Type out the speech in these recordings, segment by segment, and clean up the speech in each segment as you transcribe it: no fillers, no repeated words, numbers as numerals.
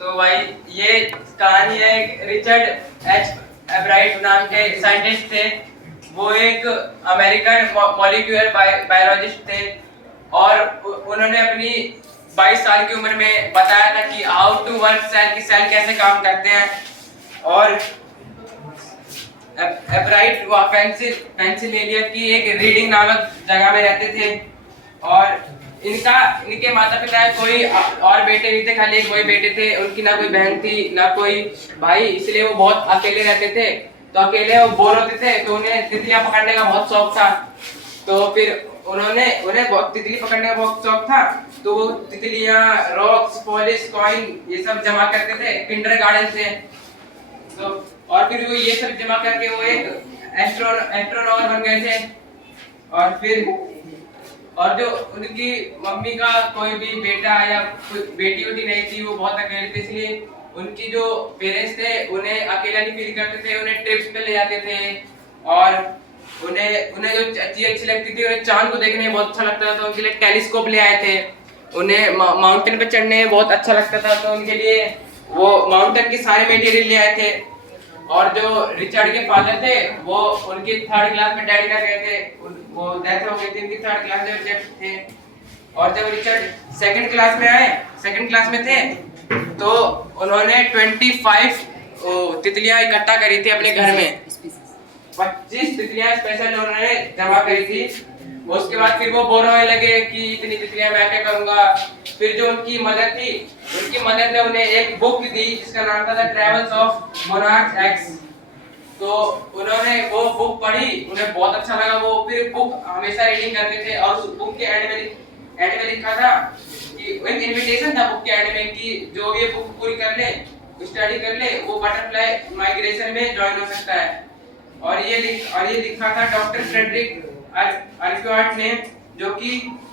तो भाई ये कहानी है, एक रिचर्ड एच एब्राइट नाम के साइंटिस्ट थे। वो एक अमेरिकन मॉलिक्यूलर बायोलॉजिस्ट थे और उन्होंने अपनी 22 साल की उम्र में बताया था कि हाउ टू वर्क सेल, की सेल कैसे काम करते हैं। और एब्राइट वो पेंसिल्वेनिया की एक रीडिंग नामक जगह में रहते थे और इनके माता पिता कोई और बेटे नहीं थे, खाली एक वही बेटे थे। उनकी ना कोई बहन थी ना कोई भाई, इसलिए वो बहुत अकेले रहते थे। तो अकेले वो बोर होते थे तो उन्हें तितलियां पकड़ने का बहुत शौक था। तो फिर उन्हें बहुत तितली पकड़ने का बहुत शौक था। तो वो तितलियां, रॉक्स, पॉलिश, कॉइन ये सब जमा करते थे किंडरगार्टन से। तो और फिर वो ये सब जमा करके वो एक एस्ट्रोनॉट बन गए थे। और फिर और जो उनकी मम्मी का कोई भी बेटा या बेटी उटी नहीं थी, वो बहुत अकेले थे, इसलिए उनकी जो पेरेंट्स थे उन्हें अकेला नहीं फील करते थे, उन्हें ट्रिप्स पे ले जाते थे। और उन्हें जो चीज़ अच्छी लगती थी, उन्हें चांद को देखने में बहुत अच्छा लगता था, तो उनके लिए टेलीस्कोप ले आए थे। उन्हें माउंटेन पे चढ़ने में बहुत अच्छा लगता था, तो उनके लिए वो माउंटेन के सारे मटेरियल ले आए थे। और जो रिचर्ड के फादर थे वो उनकी 3rd क्लास में डैडी कर गए थे, वो डेथ हो गई थी उनकी 3rd क्लास में जब थे। और जब रिचर्ड 2nd क्लास में आए, 2nd क्लास में थे, तो उन्होंने 25 तितलियां इकट्ठा करी थी अपने घर में। 25 तितलियां स्पेशल उन्होंने जमा करी थी। उसके बाद फिर वो बोर होने लगे कि इतनी तितलियां मैं क्या करूंगा। फिर जो उनकी मदर थी, उनकी मदर ने उन्हें एक बुक दी जिसका नाम था the travels of monarch x. तो उन्होंने वो बुक पढ़ी, उन्हें बहुत अच्छा लगा। वो फिर बुक हमेशा रीडिंग करते थे और उस बुक के एंड में लिखा था कि एक इनविटेशन था बुक के एंड में कि जो ये बुक पूरी कर ले, स्टडी कर ले, वो बटरफ्लाई माइग्रेशन में ज्वाइन हो सकता है। और ये लिखा था डॉक्टर फ्रेडरिक आर्क्वार्ट ने, जो कि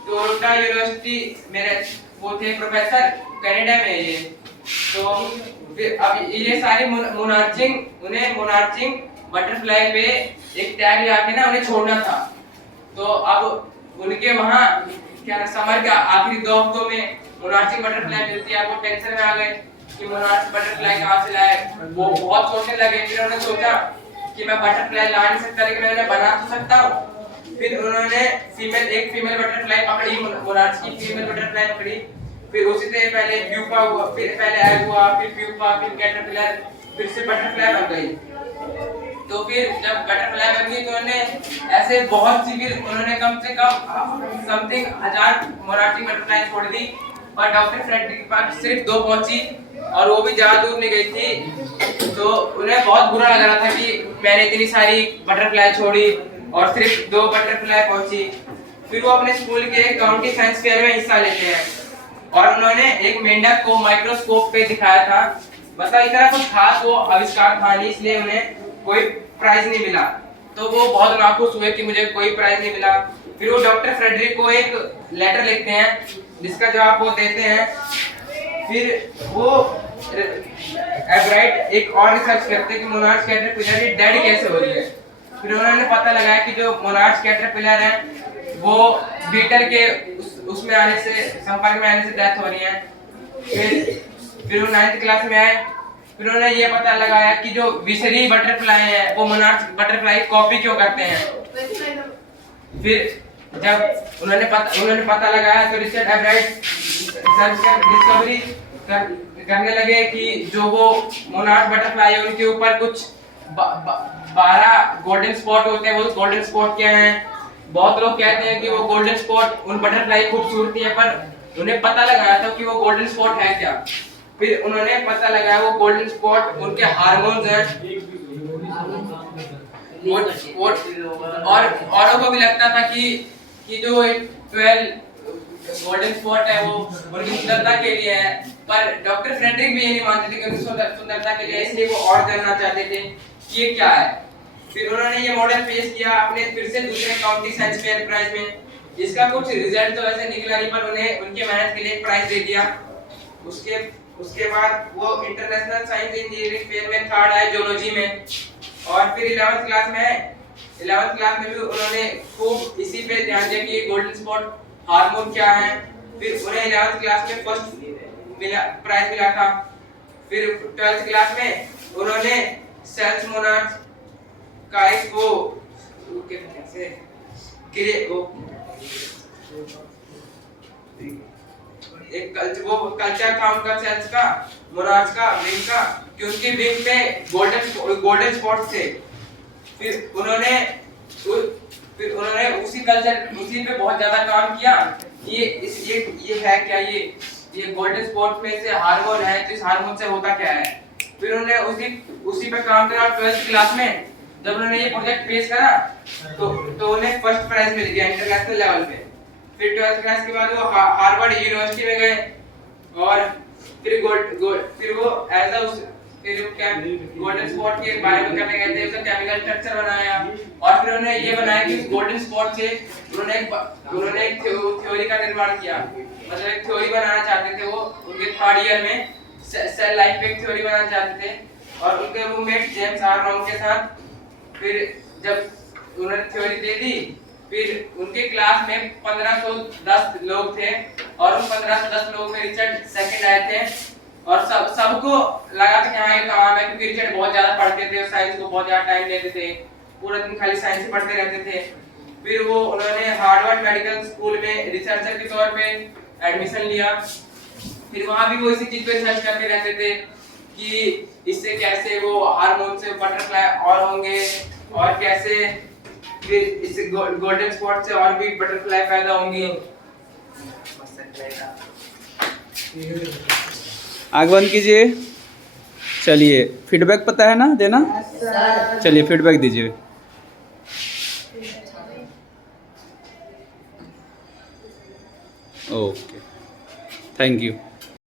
टोरोंटो यूनिवर्सिटी में वो थे प्रोफेसर, कनाडा में ये। तो फिर अब ये सारी उन्हें मोनार्चिंग बटरफ्लाई पे एक टैग लगा के ना उन्हें छोड़ना था। तो अब उनके वहाँ क्या समर के आखिरी 2 हफ्तों में मोनार्चिंग बटरफ्लाई मिलती है। वो टेंशन में आ गए कि मोनार्चिंग बटरफ्लाई कहाँ से लाए। वो बहुत सोचने लगे। फिर उन्होंने सोचा कि मैं बटरफ्लाई ला नहीं सकता, लेकिन मैं उन्हें बना तो सकता हूँ। फिर उन्होंने एक फीमेल बटरफ्लाई पकड़ी, मोनार्च की फीमेल बटरफ्लाई पकड़ी। फिर उसी से पहले प्यूपा हुआ, फिर पहले एग हुआ, फिर प्यूपा, फिर कैटरपिलर, फिर से बटरफ्लाई बन गई। तो फिर जब बटरफ्लाई बन गई तो उन्होंने ऐसे बहुत सी, फिर उन्होंने कम से कम समथिंग 1000 मोनार्चिंग बटरफ्लाई छोड़ दी। और डॉक्टर फ्रेडरिक के पास सिर्फ 2 पहुंची और वो भी ज्यादा दूर नहीं गई थी। तो उन्हें बहुत बुरा लग रहा था कि मैंने इतनी सारी बटरफ्लाई छोड़ी और सिर्फ 2 बटरफ्लाई पहुंची। फिर वो अपने स्कूल के काउंटी साइंस फेयर में हिस्सा लेते हैं और उन्होंने एक मेंढक को माइक्रोस्कोप पे दिखाया था। मतलब इतना कुछ खास वो आविष्कार था नहीं, इसलिए उन्हें कोई प्राइज नहीं मिला। तो वो बहुत नाखुश हुए कि मुझे कोई प्राइज नहीं मिला। फिर वो डॉक्टर फ्रेडरिक को एक लेटर लिखते हैं जिसका जवाब वो देते हैं। फिर वो एब्राइट एक और रिसर्च करते हैं कि मोनार्च कैटरपिलर की डेड कैसे हो रही है। फिर उन्होंने पता लगाया कि जो मोनार्च कैटरपिलर है वो बीटल के उसमें आने से, संपर्क में आने से डेथ हो रही है। फिर वो 9th क्लास में आए। फिर उन्होंने ये पता लगाया कि जो विसरी बटरफ्लाई है वो मोनार्च बटरफ्लाई कॉपी क्यों करते हैं। फिर जब उन्होंने पता लगाया तो रिचर्ड एब्राइट डिस्कवरी करने लगे कि जो वो मोनार्च बटरफ्लाई है उनके ऊपर कुछ 12 गोल्डन स्पॉट होते हैं। वो गोल्डन स्पॉट क्या हैं? बहुत लोग कहते हैं कि वो गोल्डन स्पॉट उन बटरफ्लाई की खूबसूरती है, पर उन्हें पता लगाया था कि वो गोल्डन स्पॉट है क्या। फिर उन्होंने पता लगाया वो गोल्डन स्पॉट उनके हार्मोन्स हैं। और औरों को भी लगता था कि जो 12 गोल्डन स्पॉट है वो उनकी सुंदरता के लिए है, पर डॉक्टर फ्रेडरिक भी ये नहीं मानते थे कि उनकी सुंदरता के लिए, इसलिए वो और जानना चाहते थे कि ये क्या है। फिर उन्होंने ये मॉडल पेश किया अपने फिर से दूसरे काउंटी साइंस फेयर प्राइज में। इसका कुछ रिजल्ट तो ऐसे निकला नहीं, पर उन्हें उनके मेहनत के लिए एक प्राइज दे दिया। उसके बाद वो इंटरनेशनल साइंस इंजीनियरिंग फेयर में 3rd आए जूलॉजी में। और फिर 11th क्लास में भी उन्होंने खूब इसी पे ध्यान दिया कि गोल्डन स्पॉट हार्मोन क्या है। फिर उन्हें 11th क्लास में फर्स्ट प्राइज मिला था। फिर 12th क्लास में उन्होंने सेल्स मोनार्च का एक वो कैसे वो एक कल्चर था उनका सेल्स का मोनार्च का विंग का, कि उनके विंग पे गोल्डन स्पॉट्स थे। फिर उन्होंने उसी पे बहुत ज्यादा काम किया। ये है क्या, ये गोल्डन स्पॉट में से हार्मोन है, तो इस हार्मोन से होता क्या है। फिर उन्होंने उसी पे काम करा 12th क्लास में। जब उन्होंने ये प्रोजेक्ट पेश करा तो उन्हें फर्स्ट प्राइज मिल गया इंटरनेशनल लेवल पे। फिर 12th क्लास के बाद वो हार्वर्ड यूनिवर्सिटी में गए और फिर गोल्डन स्पॉट के बारे में करने गए थे, उसका केमिकल स्ट्रक्चर बनाया और फिर उन्होंने ये बनाया कि गोल्डन स्पॉट से उन्होंने एक थ्योरी का निर्माण किया। मतलब एक थ्योरी बनाना चाहते थे वो, उनके 3rd ईयर में सेल लाइफ पे एक थ्योरी बनाना चाहते थे और उनके रूममेट जेम्स आर रॉन्ग के साथ। फिर जब उन्होंने थ्योरी दे दी, फिर उनके क्लास में 1510 लोग थे और उन 1510 लोगों में रिचर्ड सेकंड आए थे और सबको लगा कि हाँ ये काम है, क्योंकि रिचर्ड बहुत ज्यादा पढ़ते थे, साइंस को बहुत ज्यादा टाइम देते थे, पूरा दिन खाली साइंस ही पढ़ते रहते थे। फिर उन्होंने हार्वर्ड मेडिकल स्कूल में रिसर्चर के तौर पे एडमिशन लिया। फिर वहां भी वो इसी चीज पे रिसर्च करते रहते थे कि इससे कैसे वो हार्मोन से बटरफ्लाई और होंगे और कैसे फिर इससे गोल्डन स्पॉट से और भी बटरफ्लाई पैदा होंगी। आग बंद कीजिए। चलिए, फीडबैक पता है ना देना? चलिए फीडबैक दीजिए। Okay, thank you.